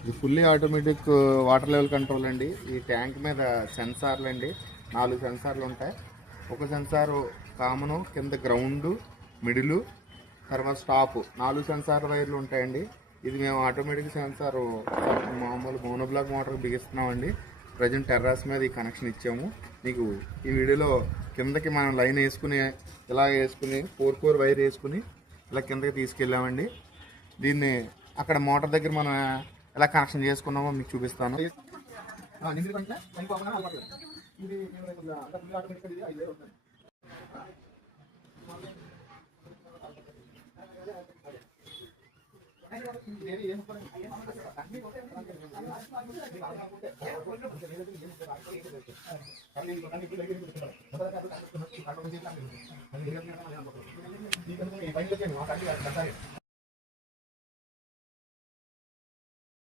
ఇది fully automatic water level control అండి. ఈ ట్యాంక్ మీద సెన్సార్లు అండి, 4 సెన్సార్లు ఉంటాయి. ఒక సెన్సారు కామను, కింద గ్రౌండ్, మిడిలు, తర్వాత స్టాప్, 4 సెన్సార్ వైర్లు ఉంటాయండి. ఇది మేము ఆటోమేటిక్ సెన్సార్ మామూలు మోనోబ్లాక్ మోటార్కి బిగిస్తున్నామండి. ప్రజెంట్ టెర్రాస్ మీద ఈ కనెక్షన్ ఇచ్చాము. మీకు ఈ వీడియోలో కిందకి మనం లైన్ వేసుకుని ఇలా వేసుకుని 4 వైర్ వేసుకుని ఇలా కిందకి తీసుకెళ్ళామండి. దీన్ని అక్కడ మోటార్ దగ్గర మనం ఎలా కనెక్షన్ చేసుకున్నామో మీకు చూపిస్తాను.